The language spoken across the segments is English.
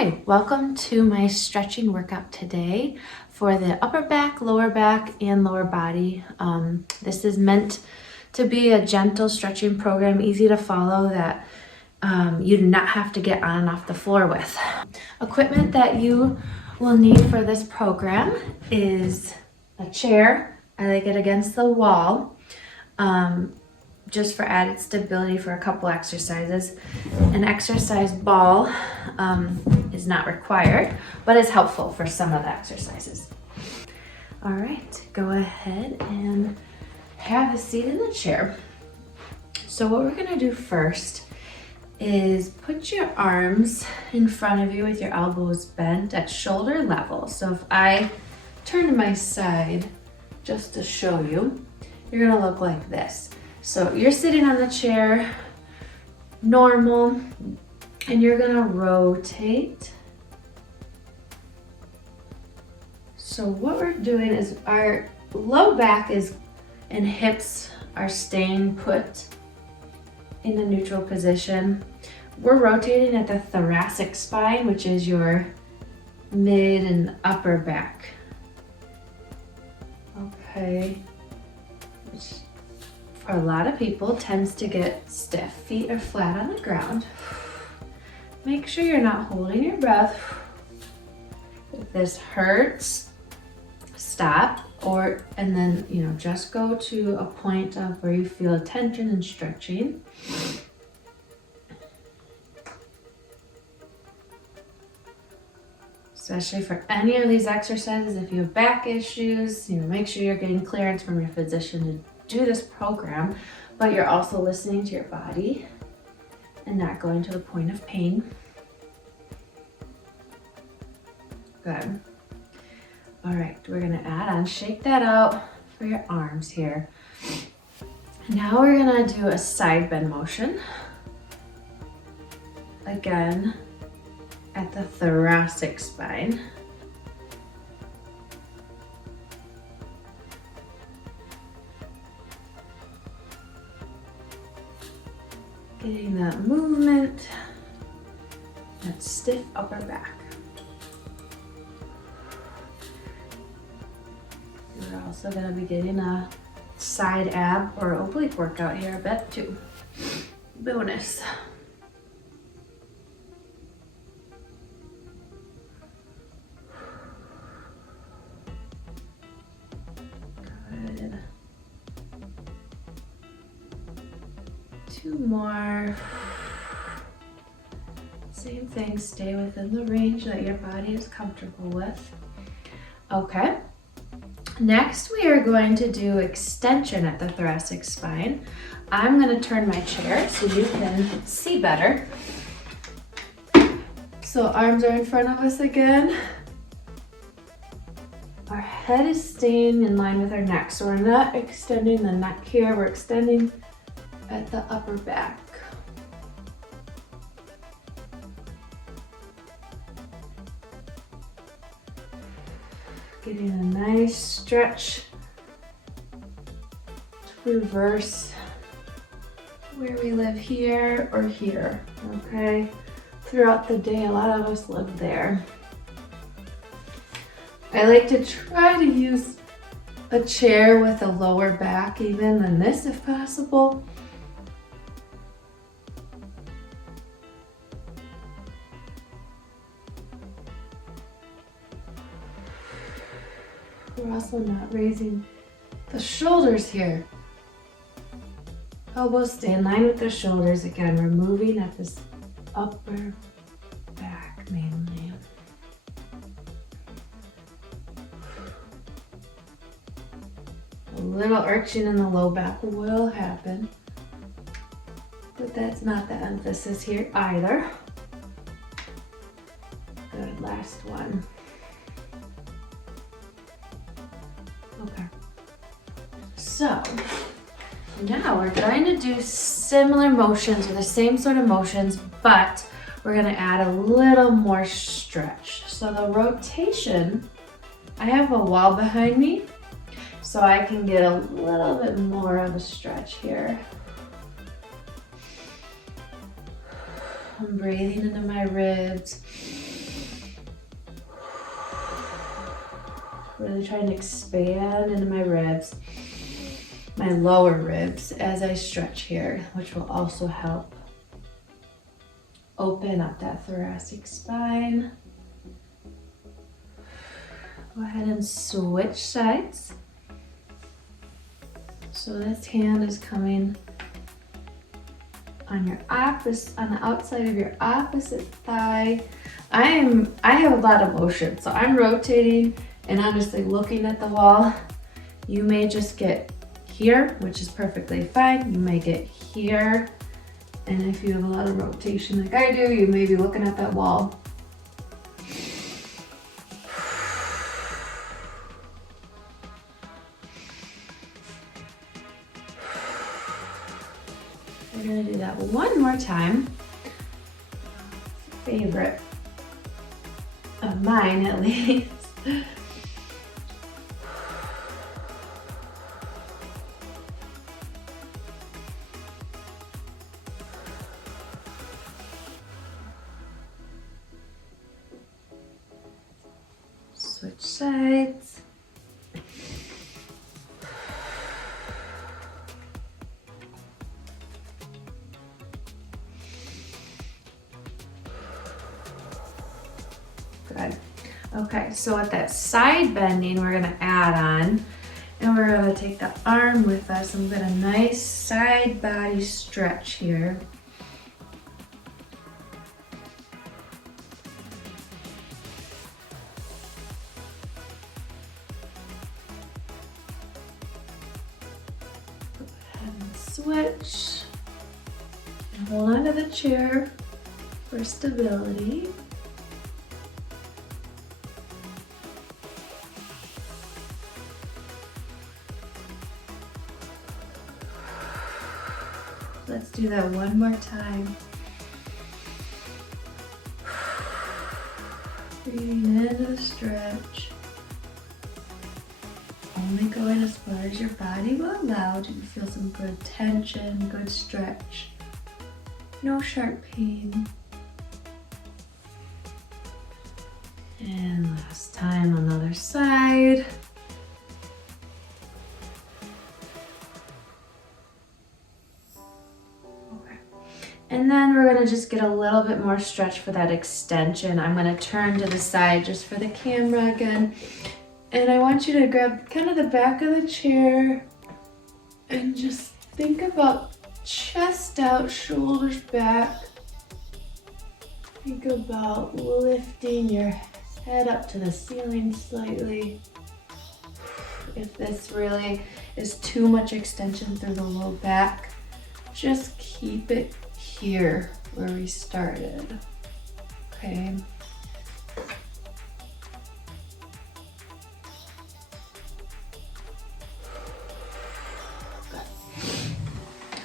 Hi, welcome to my stretching workout today for the upper back, lower back, and lower body. This is meant to be a gentle stretching program, easy to follow, that you do not have to get on and off the floor with. Equipment that you will need for this program is a chair. I like it against the wall, just for added stability for a couple exercises. An exercise ball is not required, but is helpful for some of the exercises. All right, go ahead and have a seat in the chair. So what we're gonna do first is put your arms in front of you with your elbows bent at shoulder level. So if I turn to my side just to show you, you're gonna look like this. So you're sitting on the chair, normal, and you're gonna rotate. So what we're doing is our low back and hips are staying put in a neutral position. We're rotating at the thoracic spine, which is your mid and upper back. Okay. Which for a lot of people tends to get stiff. Feet are flat on the ground. Make sure you're not holding your breath. If this hurts, stop, and then just go to a point of where you feel tension and stretching. Especially for any of these exercises, if you have back issues, make sure you're getting clearance from your physician to do this program, but you're also listening to your body and not going to the point of pain. Good. All right, we're gonna add on, shake that out for your arms here. Now we're gonna do a side bend motion. Again, at the thoracic spine. Getting that movement, that stiff upper back. We're also going to be getting a side ab or oblique workout here a bit too. Bonus. Good. 2 more. Same thing, stay within the range that your body is comfortable with. Okay. Next, we are going to do extension at the thoracic spine. I'm going to turn my chair so you can see better. So arms are in front of us again. Our head is staying in line with our neck. So we're not extending the neck here, we're extending at the upper back. Getting a nice stretch to reverse where we live here or here, okay? Throughout the day, a lot of us live there. I like to try to use a chair with a lower back even than this if possible. We're also not raising the shoulders here. Elbows stay in line with the shoulders. Again, we're moving at this upper back mainly. A little arching in the low back will happen, but that's not the emphasis here either. Good, last one. Okay, so now we're going to do similar motions or the same sort of motions, but we're going to add a little more stretch. So the rotation, I have a wall behind me, so I can get a little bit more of a stretch here. I'm breathing into my ribs. Really trying to expand into my ribs, my lower ribs as I stretch here, which will also help open up that thoracic spine. Go ahead and switch sides. So this hand is coming on the outside of your opposite thigh. I have a lot of motion, so I'm rotating and honestly looking at the wall. You may just get here, which is perfectly fine. You may get here, and if you have a lot of rotation like I do, you may be looking at that wall. We're gonna do that one more time. Favorite of mine, at least. Switch sides. Good. Okay, so with that side bending, we're gonna add on, and we're gonna take the arm with us and get a nice side body stretch here. Go ahead and switch. And hold on to the chair for stability. Let's do that one more time. Breathing into the stretch. Only going as far as your body will allow. You can feel some good tension, good stretch. No sharp pain. And last time on the other side. And then we're gonna just get a little bit more stretch for that extension. I'm gonna turn to the side just for the camera again. And I want you to grab kind of the back of the chair and just think about chest out, shoulders back. Think about lifting your head up to the ceiling slightly. If this really is too much extension through the low back, just keep it here where we started, okay?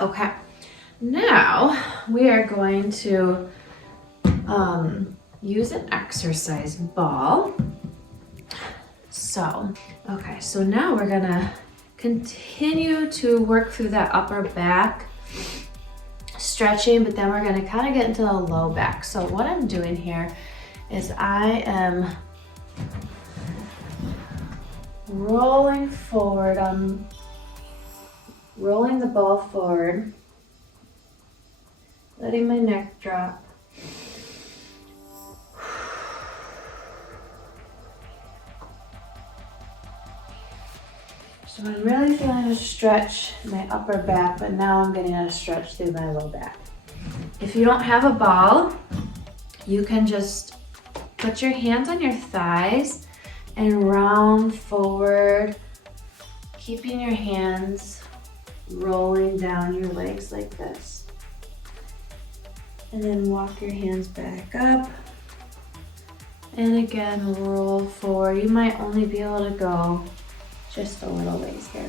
Okay, now we are going to use an exercise ball. So now we're gonna continue to work through that upper back stretching, but then we're going to kind of get into the low back. So what I'm doing here is I am rolling forward. I'm rolling the ball forward, letting my neck drop. So I'm really feeling a stretch in my upper back, but now I'm getting a stretch through my low back. If you don't have a ball, you can just put your hands on your thighs and round forward, keeping your hands rolling down your legs like this. And then walk your hands back up. And again, roll forward. You might only be able to go just a little ways here.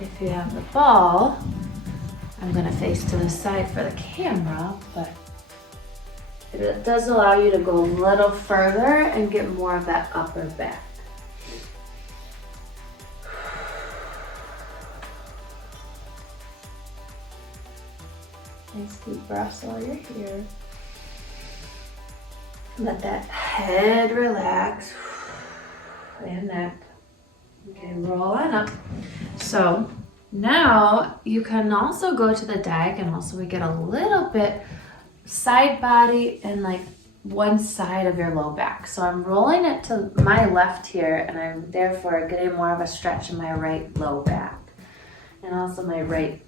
If you have the ball, I'm gonna face to the side for the camera, but it does allow you to go a little further and get more of that upper back. Nice deep breaths while you're here. Let that head relax and neck. Okay, roll on up. So now you can also go to the diagonal, so we get a little bit side body and like one side of your low back. So I'm rolling it to my left here, and I'm therefore getting more of a stretch in my right low back and also my right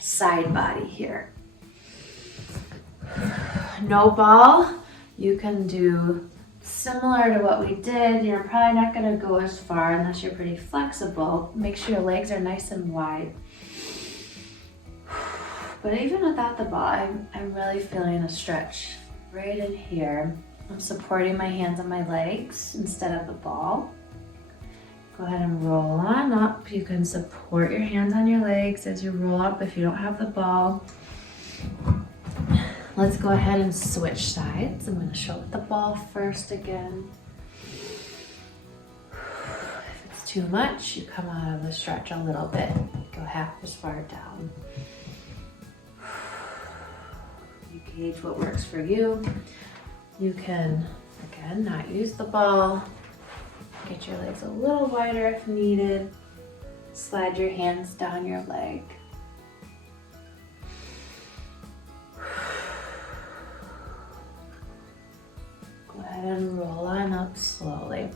side body here. No ball, you can do similar to what we did. You're probably not going to go as far unless you're pretty flexible. Make sure your legs are nice and wide. But even without the ball, I'm really feeling a stretch right in here. I'm supporting my hands on my legs instead of the ball. Go ahead and roll on up. You can support your hands on your legs as you roll up if you don't have the ball. Let's go ahead and switch sides. I'm going to show the ball first again. If it's too much, you come out of the stretch a little bit. Go half as far down. You gauge what works for you. You can, again, not use the ball. Get your legs a little wider if needed. Slide your hands down your leg. Go ahead and roll on up slowly.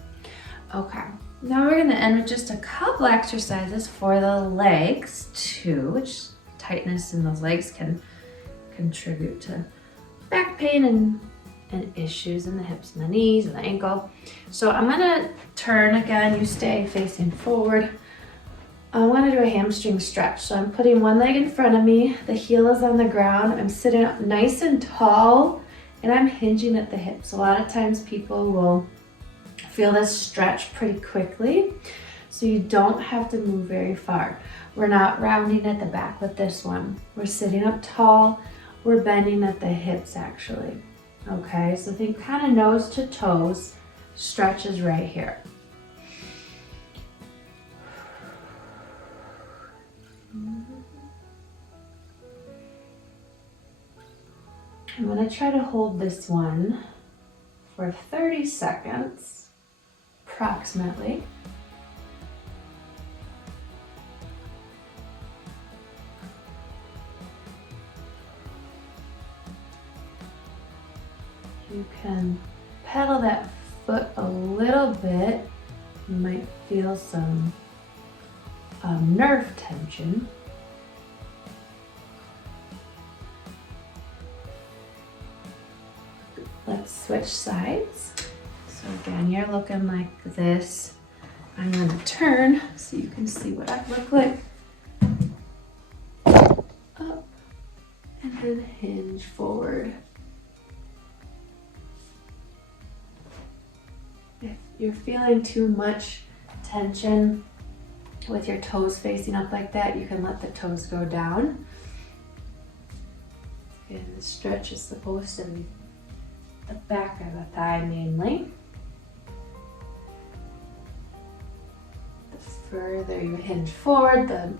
Okay, now we're going to end with just a couple exercises for the legs too, which tightness in those legs can contribute to back pain and issues in the hips and the knees and the ankle. So I'm gonna turn again, you stay facing forward. I wanna do a hamstring stretch. So I'm putting one leg in front of me, the heel is on the ground, I'm sitting up nice and tall, and I'm hinging at the hips. A lot of times people will feel this stretch pretty quickly, so you don't have to move very far. We're not rounding at the back with this one. We're sitting up tall, we're bending at the hips actually. Okay, so think kind of nose to toes, stretch is right here. I'm going to try to hold this one for 30 seconds, approximately. You can pedal that foot a little bit. You might feel some nerve tension. Let's switch sides. So again, you're looking like this. I'm going to turn so you can see what I look like. Up and then hinge forward. If you're feeling too much tension with your toes facing up like that, you can let the toes go down. And the stretch is supposed to be the back of the thigh mainly. The further you hinge forward, the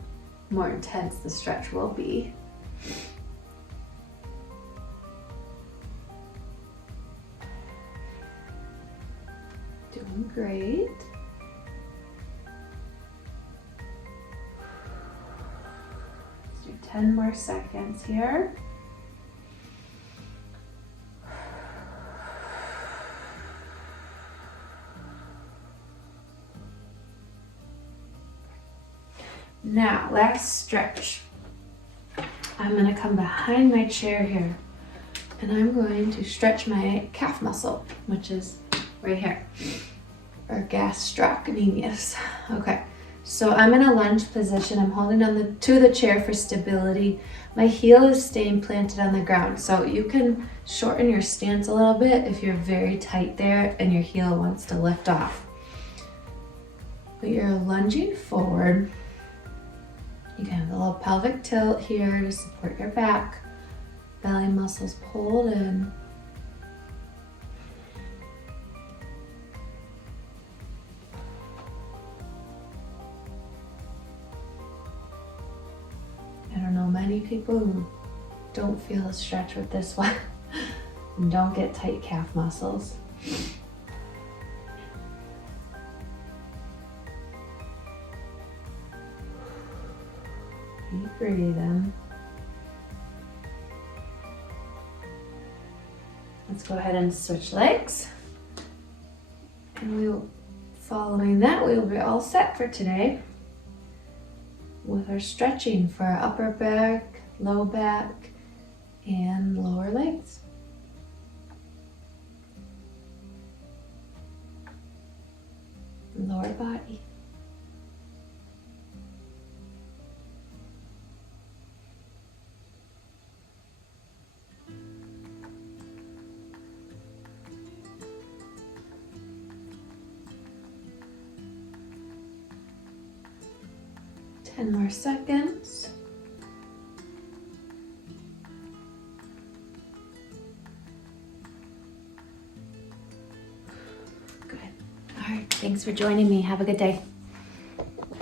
more intense the stretch will be. Doing great. Let's do 10 more seconds here. Now, last stretch. I'm going to come behind my chair here, and I'm going to stretch my calf muscle, which is right here, or gastrocnemius. Okay, so I'm in a lunge position. I'm holding on to the chair for stability. My heel is staying planted on the ground, so you can shorten your stance a little bit if you're very tight there and your heel wants to lift off. But you're lunging forward. You can have a little pelvic tilt here to support your back. Belly muscles pulled in. I don't know many people who don't feel a stretch with this one. and don't get tight calf muscles. Keep breathing. Let's go ahead and switch legs. And following that, we will be all set for today with our stretching for our upper back, low back, and lower legs. Lower body. Ten more seconds. Good. All right, thanks for joining me. Have a good day.